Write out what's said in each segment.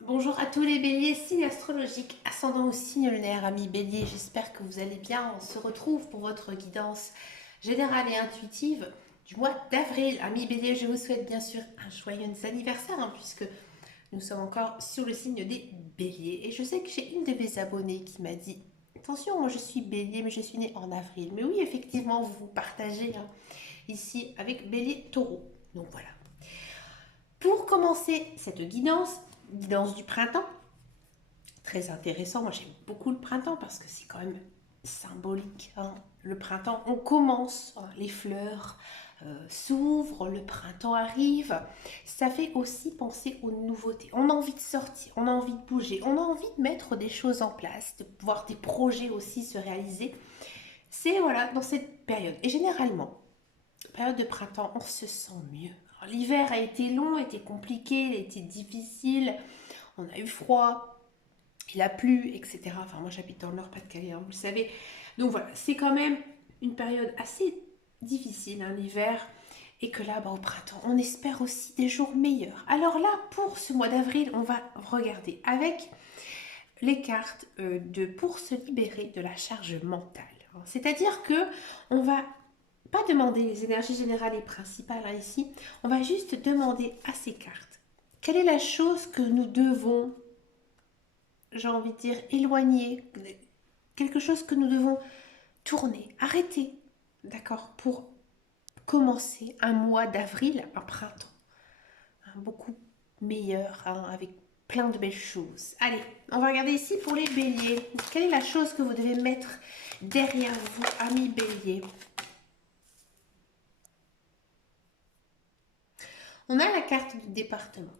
Bonjour à tous les béliers, signe astrologique, ascendant au signe lunaire, amis béliers, j'espère que vous allez bien. On se retrouve pour votre guidance générale et intuitive du mois d'avril. Amis béliers, je vous souhaite bien sûr un joyeux anniversaire, puisque nous sommes encore sur le signe des béliers. Et je sais que j'ai une de mes abonnées qui m'a dit, attention, moi je suis bélier, mais je suis née en avril. Mais oui, effectivement, vous partagez ici avec bélier taureau. Donc voilà. Pour commencer cette guidance du printemps, très intéressant. Moi, j'aime beaucoup le printemps parce que c'est quand même symbolique. Le printemps, on commence, les fleurs s'ouvrent, le printemps arrive. Ça fait aussi penser aux nouveautés. On a envie de sortir, on a envie de bouger, on a envie de mettre des choses en place, de voir des projets aussi se réaliser. C'est voilà, dans cette période. Et généralement, période de printemps, on se sent mieux. L'hiver a été long, a été compliqué, il a été difficile. On a eu froid, il a plu, etc. Enfin, moi j'habite dans le Nord-Pas-de-Calais, vous le savez. Donc voilà, c'est quand même une période assez difficile, l'hiver. Et que là, au printemps, on espère aussi des jours meilleurs. Alors là, pour ce mois d'avril, on va regarder avec les cartes pour se libérer de la charge mentale. C'est-à-dire que on va pas demander les énergies générales et principales ici, on va juste demander à ces cartes quelle est la chose que nous devons, j'ai envie de dire, éloigner, quelque chose que nous devons tourner, arrêter, d'accord, pour commencer un mois d'avril, un printemps, beaucoup meilleur, avec plein de belles choses. Allez, on va regarder ici pour les béliers. Quelle est la chose que vous devez mettre derrière vous, amis béliers? On a la carte du département.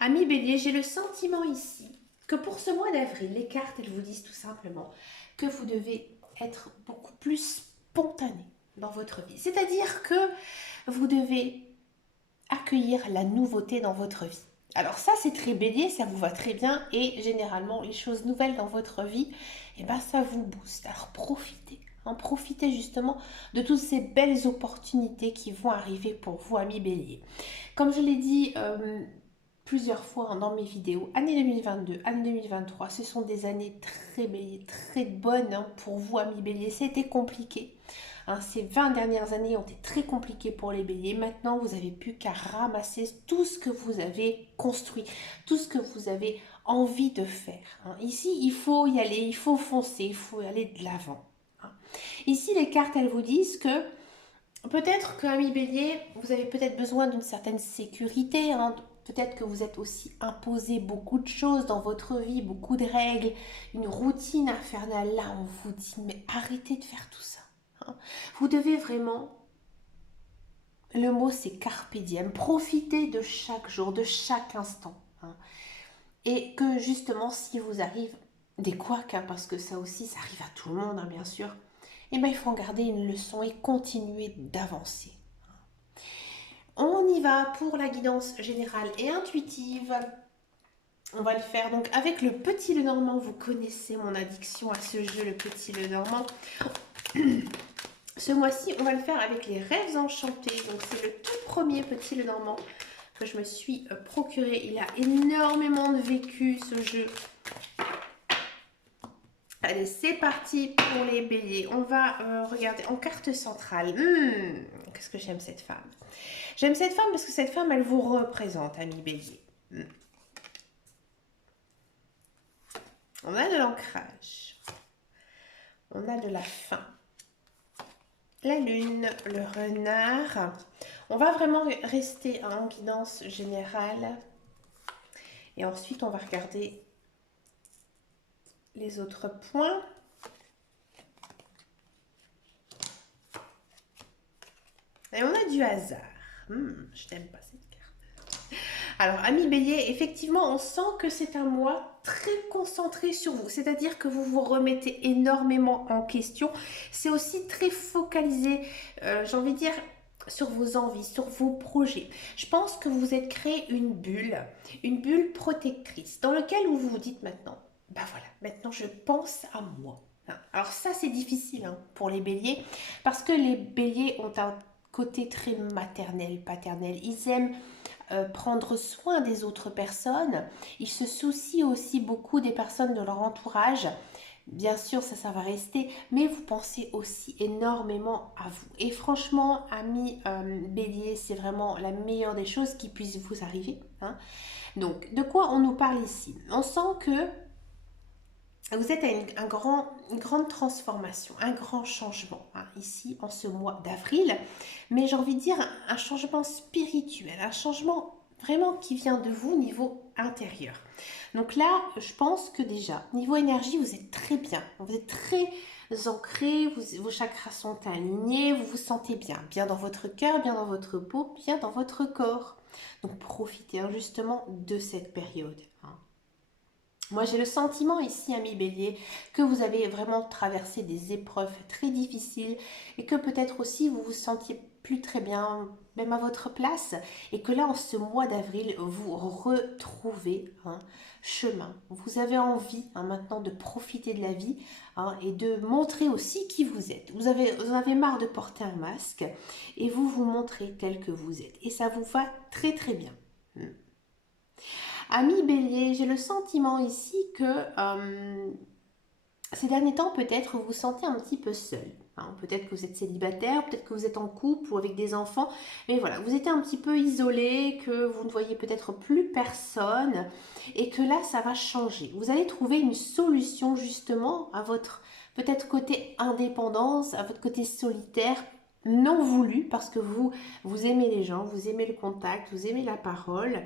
Amis bélier, j'ai le sentiment ici que pour ce mois d'avril, les cartes, elles vous disent tout simplement que vous devez être beaucoup plus spontané dans votre vie. C'est-à-dire que vous devez accueillir la nouveauté dans votre vie. Alors ça, c'est très bélier, ça vous va très bien et généralement, les choses nouvelles dans votre vie, ça vous booste. Alors profitez. Profitez justement de toutes ces belles opportunités qui vont arriver pour vous, amis bélier. Comme je l'ai dit plusieurs fois dans mes vidéos, année 2022, année 2023, ce sont des années très bélier, très bonnes pour vous, amis bélier. C'était compliqué. Ces 20 dernières années ont été très compliquées pour les béliers. Maintenant, vous n'avez plus qu'à ramasser tout ce que vous avez construit, tout ce que vous avez envie de faire. Ici, il faut y aller, il faut foncer, il faut aller de l'avant. Ici, les cartes, elles vous disent que peut-être qu'ami bélier, vous avez peut-être besoin d'une certaine sécurité. Peut-être que vous êtes aussi imposé beaucoup de choses dans votre vie, beaucoup de règles, une routine infernale. Là, on vous dit, mais arrêtez de faire tout ça. Vous devez vraiment, le mot c'est carpe diem, profiter de chaque jour, de chaque instant. Et que justement, si vous arrive des couacs, parce que ça aussi, ça arrive à tout le monde, bien sûr, il faut en garder une leçon et continuer d'avancer. On y va pour la guidance générale et intuitive. On va le faire donc avec le petit Lenormand. Vous connaissez mon addiction à ce jeu, le petit Lenormand. Ce mois-ci, on va le faire avec les rêves enchantés. Donc c'est le tout premier petit Lenormand que je me suis procuré. Il a énormément de vécu ce jeu. Allez, c'est parti pour les béliers. On va regarder en carte centrale. Qu'est-ce que j'aime cette femme. J'aime cette femme parce que cette femme, elle vous représente, amis bélier. On a de l'ancrage. On a de la fin. La lune, le renard. On va vraiment rester en guidance générale. Et ensuite, on va regarder les autres points. Et on a du hasard. Je n'aime pas cette carte. Alors, amis bélier, effectivement, on sent que c'est un mois très concentré sur vous. C'est-à-dire que vous vous remettez énormément en question. C'est aussi très focalisé, j'ai envie de dire, sur vos envies, sur vos projets. Je pense que vous vous êtes créé une bulle protectrice, dans laquelle vous vous dites maintenant, voilà, maintenant je pense à moi. Alors ça, c'est difficile pour les béliers, parce que les béliers ont un côté très maternel, paternel. Ils aiment prendre soin des autres personnes. Ils se soucient aussi beaucoup des personnes de leur entourage. Bien sûr, ça va rester, mais vous pensez aussi énormément à vous. Et franchement, ami Bélier, c'est vraiment la meilleure des choses qui puisse vous arriver, hein. Donc, de quoi on nous parle ici? On sent que vous êtes à une grande transformation, un grand changement, hein, ici en ce mois d'avril, mais j'ai envie de dire un changement spirituel, un changement vraiment qui vient de vous niveau intérieur. Donc là, je pense que déjà, niveau énergie, vous êtes très bien, vous êtes très ancré, vos chakras sont alignés, vous vous sentez bien, bien dans votre cœur, bien dans votre peau, bien dans votre corps. Donc profitez, hein, justement de cette période, hein. Moi, j'ai le sentiment ici, ami Bélier, que vous avez vraiment traversé des épreuves très difficiles et que peut-être aussi vous vous sentiez plus très bien, même à votre place, et que là, en ce mois d'avril, vous retrouvez un chemin. Vous avez envie, hein, maintenant de profiter de la vie, hein, et de montrer aussi qui vous êtes. Vous en avez marre de porter un masque et vous vous montrez tel que vous êtes. Et ça vous va très très bien. Ami Bélier, j'ai le sentiment ici que ces derniers temps, peut-être vous vous sentez un petit peu seul, hein. Peut-être que vous êtes célibataire, peut-être que vous êtes en couple ou avec des enfants. Mais voilà, vous êtes un petit peu isolé, que vous ne voyez peut-être plus personne. Et que là, ça va changer. Vous allez trouver une solution justement à votre peut-être côté indépendance, à votre côté solitaire, non voulu, parce que vous aimez les gens, vous aimez le contact, vous aimez la parole,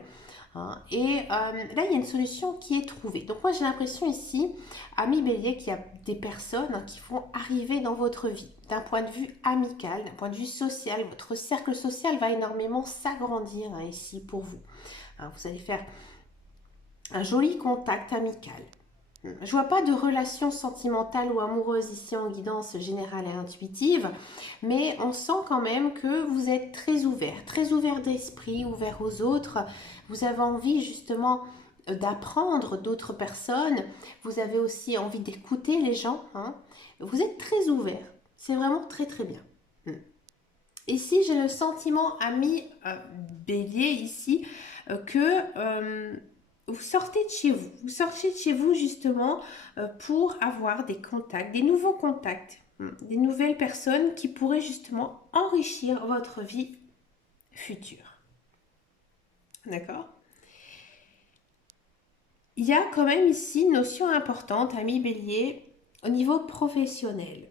hein. Et là, il y a une solution qui est trouvée. Donc moi, j'ai l'impression ici, ami Bélier, qu'il y a des personnes, hein, qui vont arriver dans votre vie d'un point de vue amical, d'un point de vue social. Votre cercle social va énormément s'agrandir, hein, ici pour vous, hein. Vous allez faire un joli contact amical. Je vois pas de relation sentimentale ou amoureuse ici en guidance générale et intuitive, mais on sent quand même que vous êtes très ouvert d'esprit, ouvert aux autres. Vous avez envie justement d'apprendre d'autres personnes. Vous avez aussi envie d'écouter les gens, hein. Vous êtes très ouvert. C'est vraiment très très bien. Ici, j'ai le sentiment, ami Bélier, ici, que vous sortez de chez vous. Vous sortez de chez vous justement pour avoir des contacts, des nouveaux contacts, des nouvelles personnes qui pourraient justement enrichir votre vie future. D'accord? Il y a quand même ici une notion importante, ami Bélier, au niveau professionnel.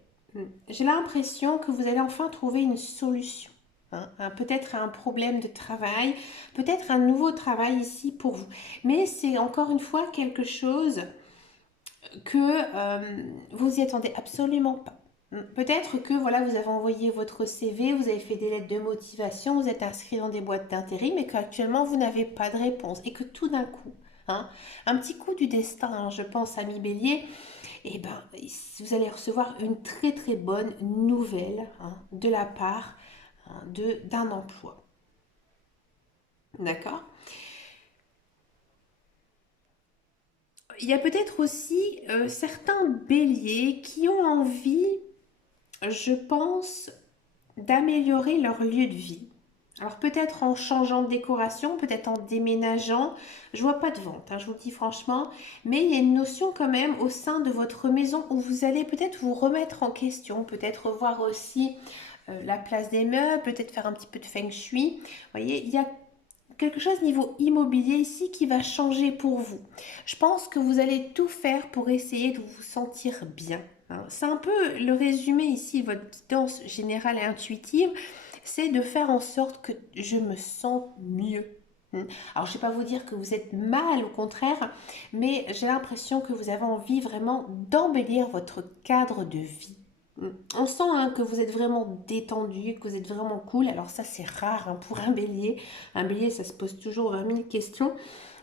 J'ai l'impression que vous allez enfin trouver une solution, hein, peut-être à un problème de travail, peut-être un nouveau travail ici pour vous. Mais c'est encore une fois quelque chose que vous y attendez absolument pas. Peut-être que voilà, vous avez envoyé votre CV, vous avez fait des lettres de motivation, vous êtes inscrit dans des boîtes d'intérim, mais qu'actuellement vous n'avez pas de réponse et que tout d'un coup, hein, un petit coup du destin, hein, je pense, ami Bélier, et ben, vous allez recevoir une très très bonne nouvelle, hein, de la part, hein, d'un emploi. D'accord? Il y a peut-être aussi certains béliers qui ont envie, je pense, d'améliorer leur lieu de vie. Alors peut-être en changeant de décoration, peut-être en déménageant. Je vois pas de vente, hein, je vous le dis franchement. Mais il y a une notion quand même au sein de votre maison où vous allez peut-être vous remettre en question, peut-être voir aussi la place des meubles, peut-être faire un petit peu de feng shui. Vous voyez, il y a quelque chose niveau immobilier ici qui va changer pour vous. Je pense que vous allez tout faire pour essayer de vous sentir bien, hein. C'est un peu le résumé ici, votre guidance générale et intuitive, c'est de faire en sorte que je me sens mieux. Alors, je ne vais pas vous dire que vous êtes mal, au contraire, mais j'ai l'impression que vous avez envie vraiment d'embellir votre cadre de vie. On sent, hein, que vous êtes vraiment détendu, que vous êtes vraiment cool. Alors ça, c'est rare, hein, pour un bélier. Un bélier, ça se pose toujours 20 000 questions.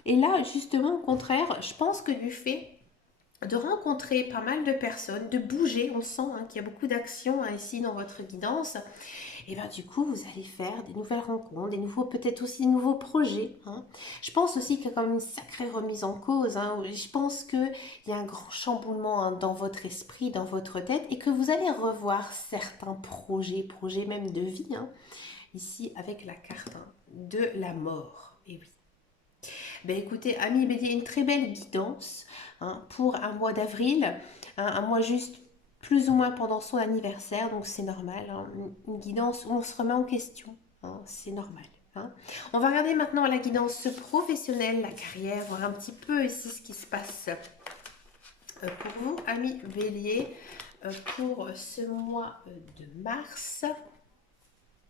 Et là, justement, au contraire, je pense que du fait de rencontrer pas mal de personnes, de bouger, on sent, hein, qu'il y a beaucoup d'actions, hein, ici dans votre guidance, et bien du coup, vous allez faire des nouvelles rencontres, des nouveaux, peut-être aussi des nouveaux projets, hein. Je pense aussi qu'il y a quand même une sacrée remise en cause, hein. Je pense qu'il y a un grand chamboulement, hein, dans votre esprit, dans votre tête, et que vous allez revoir certains projets même de vie, hein, ici avec la carte, hein, de la mort. Et oui. Ben écoutez, ami Bélier, une très belle guidance pour un mois d'avril, un mois juste plus ou moins pendant son anniversaire, donc c'est normal, une guidance où on se remet en question, c'est normal. On va regarder maintenant la guidance professionnelle, la carrière, voir un petit peu ici ce qui se passe pour vous, ami Bélier, pour ce mois de mars.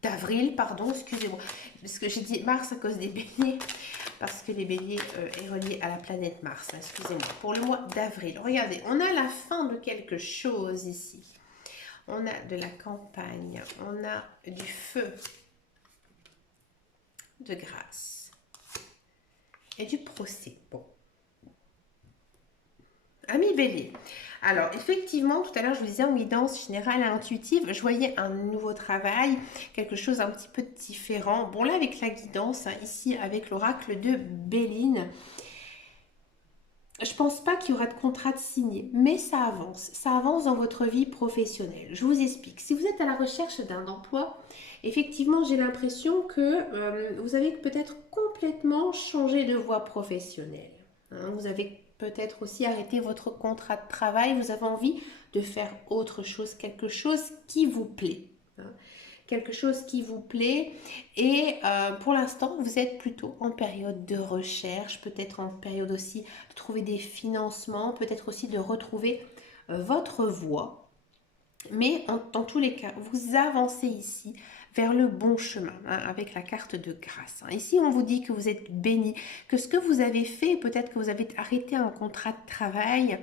D'avril, pardon, excusez-moi, parce que j'ai dit Mars à cause des béliers, parce que les béliers est relié à la planète Mars, excusez-moi, pour le mois d'avril. Regardez, on a la fin de quelque chose ici. On a de la campagne, on a du feu de grâce et du procès. Bon. Ami Bélier. Alors, effectivement, tout à l'heure, je vous disais en guidance générale et intuitive, je voyais un nouveau travail, quelque chose un petit peu différent. Bon, là, avec la guidance, ici, avec l'oracle de Béline, je pense pas qu'il y aura de contrat de signé, mais ça avance. Ça avance dans votre vie professionnelle. Je vous explique. Si vous êtes à la recherche d'un emploi, effectivement, j'ai l'impression que vous avez peut-être complètement changé de voie professionnelle. Vous avez peut-être aussi arrêté votre contrat de travail. Vous avez envie de faire autre chose, quelque chose qui vous plaît. Quelque chose qui vous plaît et pour l'instant vous êtes plutôt en période de recherche, peut-être en période aussi de trouver des financements, peut-être aussi de retrouver votre voie, mais dans tous les cas vous avancez ici vers le bon chemin avec la carte de grâce. Ici on vous dit que vous êtes béni, que ce que vous avez fait, peut-être que vous avez arrêté un contrat de travail,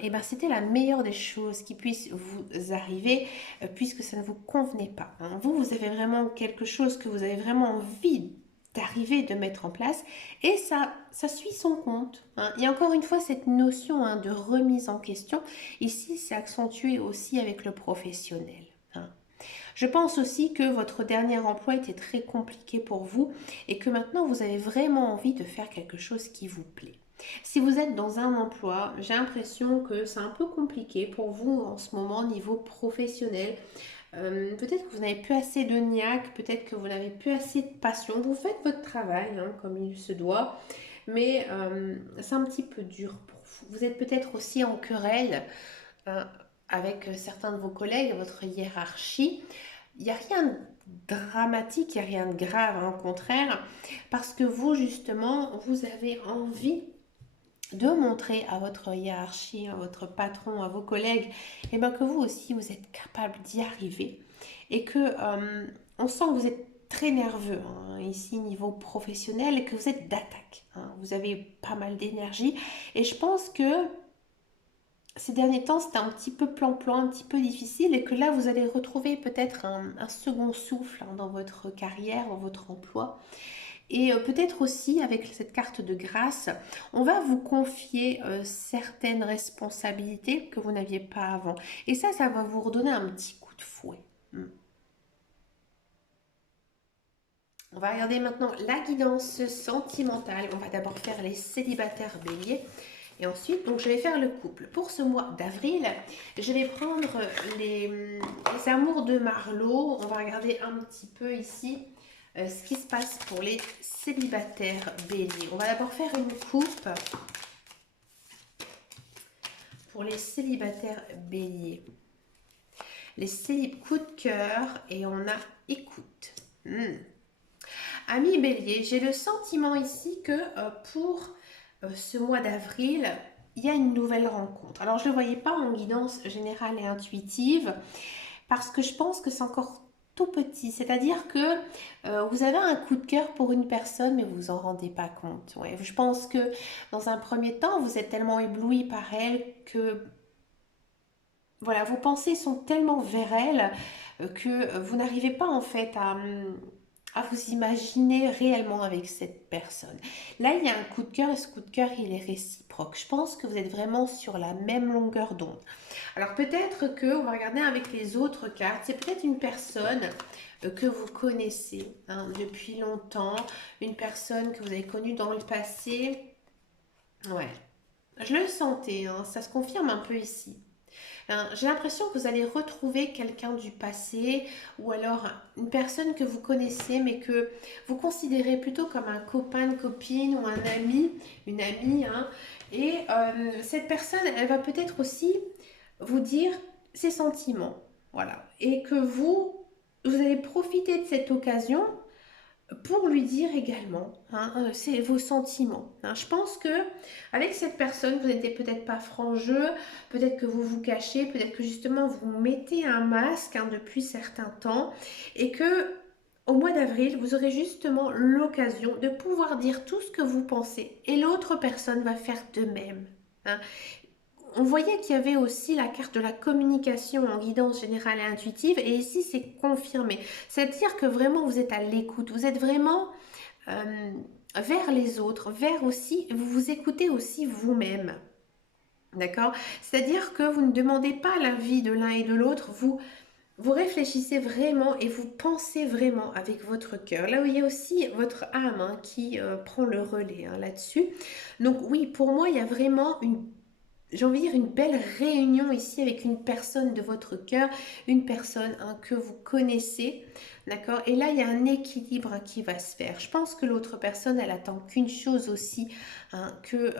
et ben c'était la meilleure des choses qui puisse vous arriver puisque ça ne vous convenait pas. Vous avez vraiment quelque chose que vous avez vraiment envie d'arriver, de mettre en place et ça suit son compte. Il y a encore une fois cette notion de remise en question. Ici c'est accentué aussi avec le professionnel. Je pense aussi que votre dernier emploi était très compliqué pour vous et que maintenant vous avez vraiment envie de faire quelque chose qui vous plaît. Si vous êtes dans un emploi, j'ai l'impression que c'est un peu compliqué pour vous en ce moment au niveau professionnel. Peut-être que vous n'avez plus assez de niaque, peut-être que vous n'avez plus assez de passion. Vous faites votre travail comme il se doit, mais c'est un petit peu dur pour vous. Vous êtes peut-être aussi en querelle avec certains de vos collègues, votre hiérarchie. Il n'y a rien de dramatique, il n'y a rien de grave, au contraire, parce que vous, justement, vous avez envie de montrer à votre hiérarchie, à votre patron, à vos collègues, et bien que vous aussi, vous êtes capable d'y arriver et que on sent que vous êtes très nerveux ici niveau professionnel et que vous êtes d'attaque. Vous avez pas mal d'énergie et je pense que ces derniers temps, c'était un petit peu plan-plan, un petit peu difficile et que là, vous allez retrouver peut-être un second souffle dans votre carrière, dans votre emploi. Et peut-être aussi, avec cette carte de grâce, on va vous confier certaines responsabilités que vous n'aviez pas avant. Et ça va vous redonner un petit coup de fouet. On va regarder maintenant la guidance sentimentale. On va d'abord faire les célibataires béliers. Et ensuite, donc, je vais faire le couple. Pour ce mois d'avril, je vais prendre les amours de Marlowe. On va regarder un petit peu ici ce qui se passe pour les célibataires béliers. On va d'abord faire une coupe pour les célibataires béliers. Les coup de cœur et on a écoute. Ami bélier, j'ai le sentiment ici que pour ce mois d'avril, il y a une nouvelle rencontre. Alors, je ne le voyais pas en guidance générale et intuitive parce que je pense que c'est encore tout petit. C'est-à-dire que vous avez un coup de cœur pour une personne, mais vous vous en rendez pas compte. Ouais, je pense que dans un premier temps, vous êtes tellement ébloui par elle que voilà, vos pensées sont tellement vers elle que vous n'arrivez pas en fait à vous imaginer réellement avec cette personne. Là, il y a un coup de cœur et ce coup de cœur, il est réciproque. Je pense que vous êtes vraiment sur la même longueur d'onde. Alors peut-être que, on va regarder avec les autres cartes, c'est peut-être une personne que vous connaissez depuis longtemps, une personne que vous avez connue dans le passé. Ouais, je le sentais, ça se confirme un peu ici. Hein, j'ai l'impression que vous allez retrouver quelqu'un du passé ou alors une personne que vous connaissez mais que vous considérez plutôt comme un copain, une copine ou un ami, une amie. Hein. Et cette personne, elle va peut-être aussi vous dire ses sentiments. Voilà. Et que vous allez profiter de cette occasion pour lui dire également hein, c'est vos sentiments. Hein. Je pense que avec cette personne, vous n'êtes peut-être pas franc jeu, peut-être que vous vous cachez, peut-être que justement vous mettez un masque hein, depuis certains temps et que au mois d'avril, vous aurez justement l'occasion de pouvoir dire tout ce que vous pensez et l'autre personne va faire de même. Hein. On voyait qu'il y avait aussi la carte de la communication en guidance générale et intuitive, et ici c'est confirmé. C'est-à-dire que vraiment vous êtes à l'écoute, vous êtes vraiment euh, vers les autres, vers aussi, vous vous écoutez aussi vous-même. D'accord. C'est-à-dire que vous ne demandez pas l'avis de l'un et de l'autre, vous réfléchissez vraiment et vous pensez vraiment avec votre cœur. Là où il y a aussi votre âme hein, qui prend le relais hein, là-dessus. Donc oui, pour moi, il y a vraiment une j'ai envie de dire une belle réunion ici avec une personne de votre cœur, une personne hein, que vous connaissez, d'accord. Et là, il y a un équilibre hein, qui va se faire. Je pense que l'autre personne, elle attend qu'une chose aussi, hein, que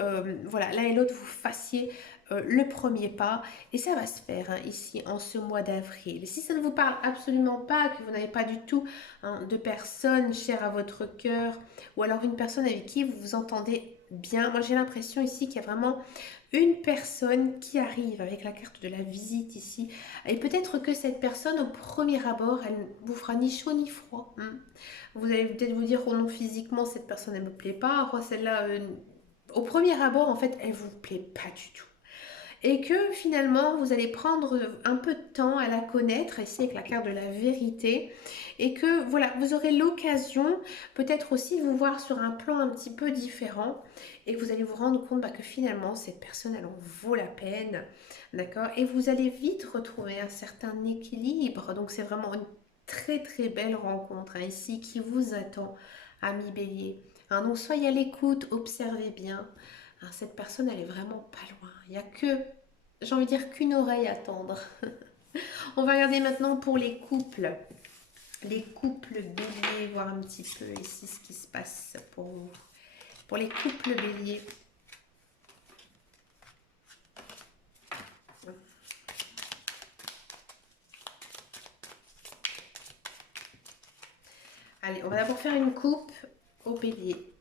voilà, l'un et l'autre vous fassiez le premier pas, et ça va se faire hein, ici en ce mois d'avril. Si ça ne vous parle absolument pas, que vous n'avez pas du tout hein, de personne chère à votre cœur, ou alors une personne avec qui vous vous entendez bien, moi j'ai l'impression ici qu'il y a vraiment une personne qui arrive avec la carte de la visite ici. Et peut-être que cette personne, au premier abord, elle vous fera ni chaud ni froid. Hein. Vous allez peut-être vous dire, oh non, physiquement, cette personne, elle me plaît pas. Oh, celle-là, au premier abord, en fait, elle vous plaît pas du tout et que finalement vous allez prendre un peu de temps à la connaître ici avec la carte de la vérité et que voilà vous aurez l'occasion peut-être aussi de vous voir sur un plan un petit peu différent et que vous allez vous rendre compte bah, que finalement cette personne elle en vaut la peine, d'accord, et vous allez vite retrouver un certain équilibre. Donc c'est vraiment une très très belle rencontre hein, ici qui vous attend, ami Bélier. Hein, donc soyez à l'écoute, observez bien. Alors, cette personne, elle est vraiment pas loin. Il n'y a que, j'ai envie de dire, qu'une oreille à tendre. On va regarder maintenant pour les couples. Les couples béliers, voir un petit peu ici ce qui se passe pour vous. Pour les couples béliers. Allez, on va d'abord faire une coupe au bélier.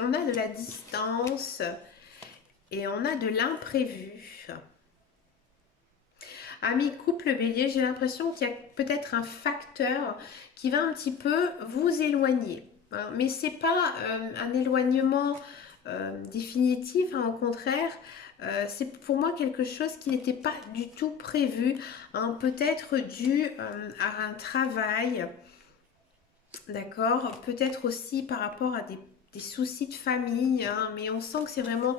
On a de la distance et on a de l'imprévu. Ami couple bélier, j'ai l'impression qu'il y a peut-être un facteur qui va un petit peu vous éloigner. Hein. Mais ce n'est pas un éloignement définitif, hein, au contraire. C'est pour moi quelque chose qui n'était pas du tout prévu, hein, peut-être dû à un travail, d'accord, peut-être aussi par rapport à des soucis de famille, hein, mais on sent que c'est vraiment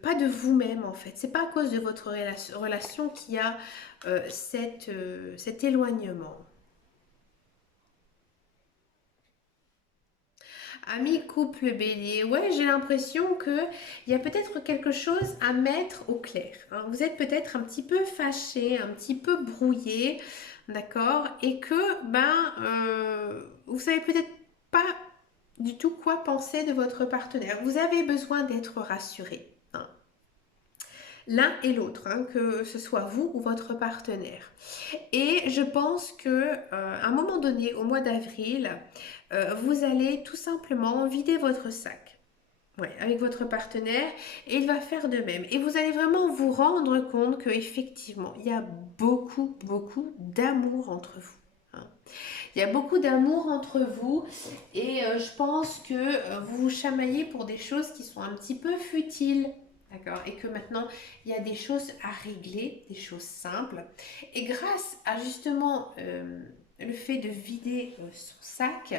pas de vous-même en fait. C'est pas à cause de votre relation qu'il y a cet éloignement. Ami couple bélier, ouais, j'ai l'impression que il y a peut-être quelque chose à mettre au clair. Hein. Vous êtes peut-être un petit peu fâché, un petit peu brouillé, d'accord, et que vous savez peut-être pas du tout quoi penser de votre partenaire. Vous avez besoin d'être rassuré. Hein. L'un et l'autre, hein, que ce soit vous ou votre partenaire. Et je pense que à un moment donné, au mois d'avril, vous allez tout simplement vider votre sac. Ouais, avec votre partenaire et il va faire de même. Et vous allez vraiment vous rendre compte que effectivement, il y a beaucoup, beaucoup d'amour entre vous. Hein. Il y a beaucoup d'amour entre vous et je pense que vous vous chamaillez pour des choses qui sont un petit peu futiles. D'accord. Et que maintenant, il y a des choses à régler, des choses simples. Et grâce à justement le fait de vider son sac,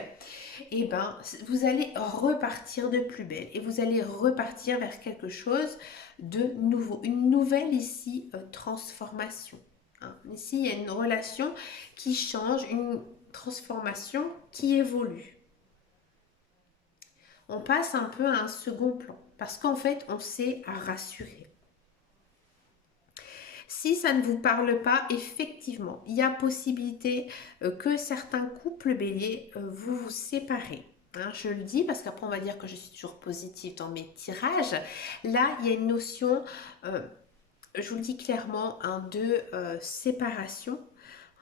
eh ben, vous allez repartir de plus belle. Et vous allez repartir vers quelque chose de nouveau. Une nouvelle ici transformation. Hein. Ici, il y a une relation qui change, une transformation qui évolue. On passe un peu à un second plan parce qu'en fait, on s'est rassuré. Si ça ne vous parle pas, effectivement, il y a possibilité que certains couples béliers vous vous séparez. Hein, je le dis parce qu'après on va dire que je suis toujours positive dans mes tirages. Là, il y a une notion, euh, je vous le dis clairement, hein, de séparation.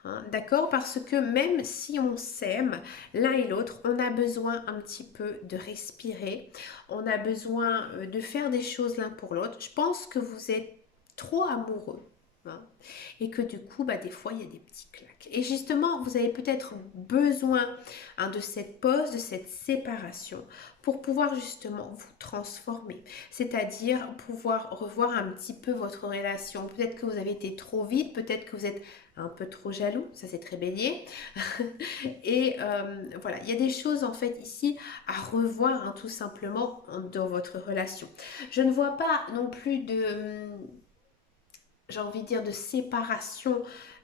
Hein, d'accord? Parce que même si on s'aime l'un et l'autre, on a besoin un petit peu de respirer. On a besoin de faire des choses l'un pour l'autre. Je pense que vous êtes trop amoureux. Hein, et que du coup, bah, des fois, il y a des petits claques. Et justement, vous avez peut-être besoin hein, de cette pause, de cette séparation pour pouvoir justement vous transformer. C'est-à-dire pouvoir revoir un petit peu votre relation. Peut-être que vous avez été trop vite, peut-être que vous êtes un peu trop jaloux, ça c'est très bélier. Et voilà, il y a des choses en fait ici à revoir hein, tout simplement dans votre relation. Je ne vois pas non plus de, j'ai envie de dire, de séparation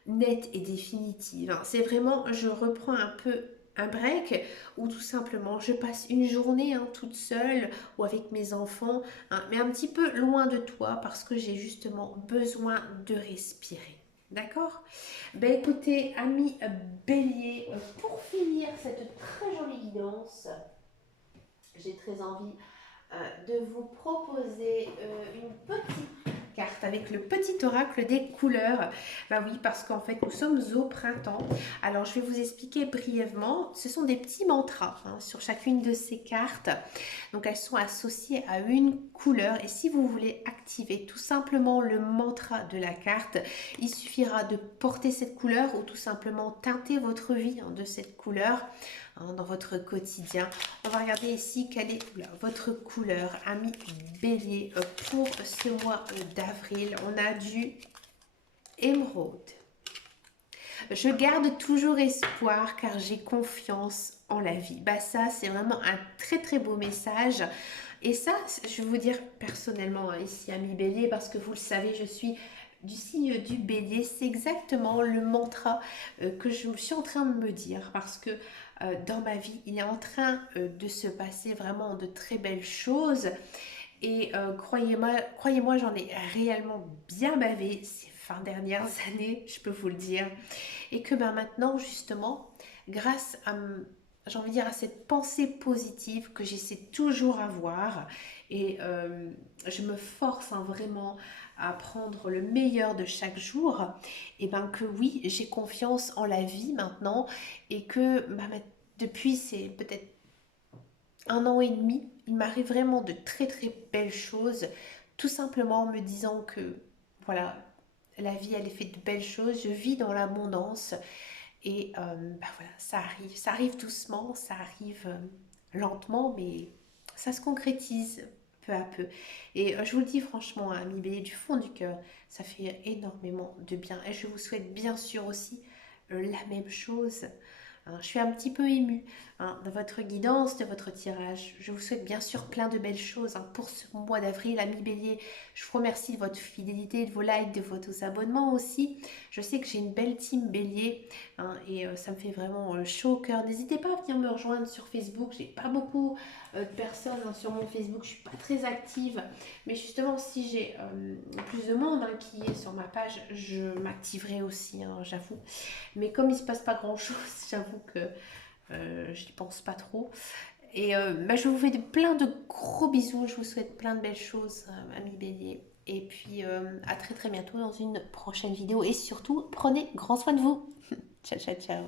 nette et définitive. Hein. C'est vraiment, je reprends un peu un break ou tout simplement je passe une journée hein, toute seule ou avec mes enfants, hein, mais un petit peu loin de toi parce que j'ai justement besoin de respirer. D'accord? Ben écoutez, amis bélier, pour finir cette très jolie guidance, j'ai très envie de vous proposer une petite carte avec le petit oracle des couleurs. Bah oui, parce qu'en fait, nous sommes au printemps. Alors, je vais vous expliquer brièvement. Ce sont des petits mantras hein, sur chacune de ces cartes. Donc, elles sont associées à une couleur. Et si vous voulez activer tout simplement le mantra de la carte, il suffira de porter cette couleur ou tout simplement teinter votre vie hein, de cette couleur hein, dans votre quotidien. On va regarder ici quelle est votre couleur, ami bélier, pour ce mois d'avril. On a du émeraude. Je garde toujours espoir car j'ai confiance en la vie. Bah ça, c'est vraiment un très très beau message. Et ça, je vais vous dire personnellement hein, ici, ami bélier, parce que vous le savez, je suis du signe du bélier. C'est exactement le mantra que je suis en train de me dire parce que dans ma vie, il est en train de se passer vraiment de très belles choses. Et croyez-moi, j'en ai réellement bien bavé ces 20 dernières années, je peux vous le dire. Et que ben, maintenant, justement, grâce à, j'ai envie de dire, à cette pensée positive que j'essaie toujours avoir, et je me force hein, vraiment à prendre le meilleur de chaque jour, et ben que oui, j'ai confiance en la vie maintenant, et que ben, depuis, c'est peut-être 1 an et demi, il m'arrive vraiment de très très belles choses, tout simplement en me disant que voilà, la vie elle est faite de belles choses, je vis dans l'abondance et bah voilà, ça arrive doucement, ça arrive lentement, mais ça se concrétise peu à peu. Et je vous le dis franchement, hein, ami bélier, du fond du cœur, ça fait énormément de bien. Et je vous souhaite bien sûr aussi la même chose. Hein, je suis un petit peu émue hein, de votre guidance, de votre tirage. Je vous souhaite bien sûr plein de belles choses hein, pour ce mois d'avril, ami bélier. Je vous remercie de votre fidélité, de vos likes, de vos abonnements aussi. Je sais que j'ai une belle team bélier hein, et ça me fait vraiment chaud au cœur. N'hésitez pas à venir me rejoindre sur Facebook. J'ai pas beaucoup de personnes hein, sur mon Facebook. Je suis pas très active. Mais justement, si j'ai plus de monde hein, qui est sur ma page, je m'activerai aussi, hein, j'avoue. Mais comme il se passe pas grand-chose, j'avoue que je n'y pense pas trop. Et bah, je vous fais plein de gros bisous. Je vous souhaite plein de belles choses, ami bélier. Et puis à très très bientôt dans une prochaine vidéo. Et surtout, prenez grand soin de vous. Ciao, ciao, ciao.